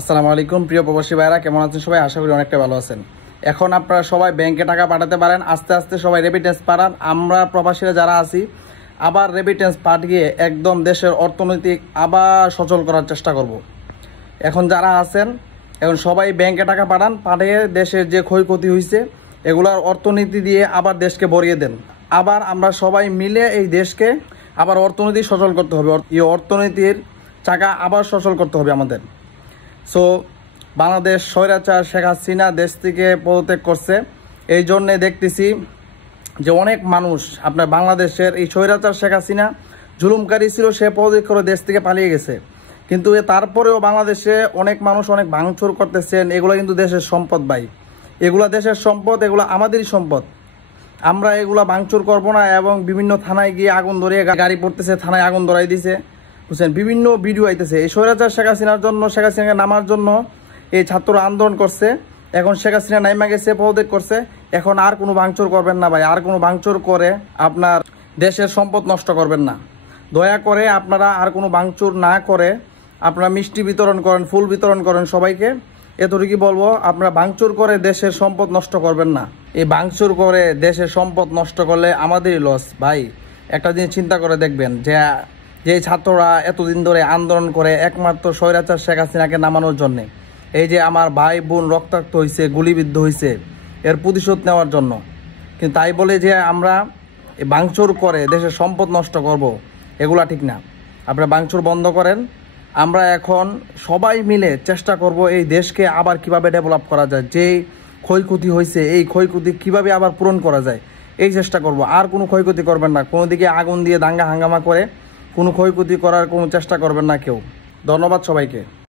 আসসালামু আলাইকুম প্রিয় প্রবাসী ভাইরা, কেমন আছেন সবাই? আশা করি অনেকটা ভালো আছেন। এখন আপনারা সবাই ব্যাংকে টাকা পাঠাতে পারেন, আস্তে আস্তে সবাই রেমিটেন্স পাঠান। আমরা প্রবাসীরা যারা আছি আবার রেমিটেন্স পাঠিয়ে একদম দেশের অর্থনৈতিক আবার সচল করার চেষ্টা করব। এখন যারা আছেন এখন সবাই ব্যাংকে টাকা পাঠান, পাঠিয়ে দেশের যে ক্ষয়ক্ষতি হয়েছে এগুলার অর্থনীতি দিয়ে আবার দেশকে ভরিয়ে দেন। আবার আমরা সবাই মিলে এই দেশকে আবার অর্থনীতি সচল করতে হবে, এই অর্থনীতির চাকা আবার সচল করতে হবে আমাদের। সো বাংলাদেশ স্বৈরাচার শেখ হাসিনা দেশ থেকে পদত্যাগ করছে, এই জন্যে দেখতেছি যে অনেক মানুষ আপনার বাংলাদেশের এই স্বৈরাচার শেখ হাসিনা জুলুমকারী ছিল, সে পদত্যাগ করে দেশ থেকে পালিয়ে গেছে। কিন্তু তারপরেও বাংলাদেশে অনেক মানুষ অনেক ভাঙচুর করতেছেন। এগুলো কিন্তু দেশের সম্পদ ভাই, এগুলা দেশের সম্পদ, এগুলো আমাদেরই সম্পদ। আমরা এগুলা ভাঙচুর করবো না। এবং বিভিন্ন থানায় গিয়ে আগুন ধরিয়ে গাড়ি পড়তেছে, থানায় আগুন ধরাই দিছে, বুঝছেন, বিভিন্ন ভিডিও আইতেছে। এই স্বৈরাচার শেখ হাসিনার জন্য, শেখ হাসিনাকে নামার জন্য এই ছাত্ররা আন্দোলন করছে। এখন শেখ হাসিনা নাইমা গেছে, পদত্যাগ করছে। এখন আর কোনো ভাঙচুর করবেন না ভাই, আর কোনো ভাঙচুর করে আপনার দেশের সম্পদ নষ্ট করবেন না। দয়া করে আপনারা আর কোনো ভাঙচুর না করে আপনারা মিষ্টি বিতরণ করেন, ফুল বিতরণ করেন সবাইকে। এতটুকু বলবো, আপনারা ভাঙচুর করে দেশের সম্পদ নষ্ট করবেন না। এই ভাঙচুর করে দেশের সম্পদ নষ্ট করলে আমাদেরই লস ভাই। একটা জিনিস চিন্তা করে দেখবেন যে ছাত্ররা এতদিন ধরে আন্দোলন করে একমাত্র স্বৈরাচার শেখ হাসিনাকে নামানোর জন্যে, এই যে আমার ভাই বোন রক্তাক্ত হয়েছে, গুলিবিদ্ধ হয়েছে, এর প্রতিশোধ নেওয়ার জন্য। কিন্তু তাই বলে যে আমরা ভাঙচুর করে দেশের সম্পদ নষ্ট করব, এগুলা ঠিক না। আপনারা ভাঙচুর বন্ধ করেন। আমরা এখন সবাই মিলে চেষ্টা করব এই দেশকে আবার কিভাবে ডেভেলপ করা যায়, যে ক্ষয়ক্ষতি হয়েছে এই ক্ষয়ক্ষতি কিভাবে আবার পূরণ করা যায়, এই চেষ্টা করব। আর কোনো ক্ষয়ক্ষতি করবেন না, কোনো দিকে আগুন দিয়ে দাঙ্গা হাঙ্গামা করে কোনো ক্ষয়ক্ষতি করার কোনো চেষ্টা করবেন না কেউ। ধন্যবাদ সবাইকে।